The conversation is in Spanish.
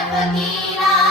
al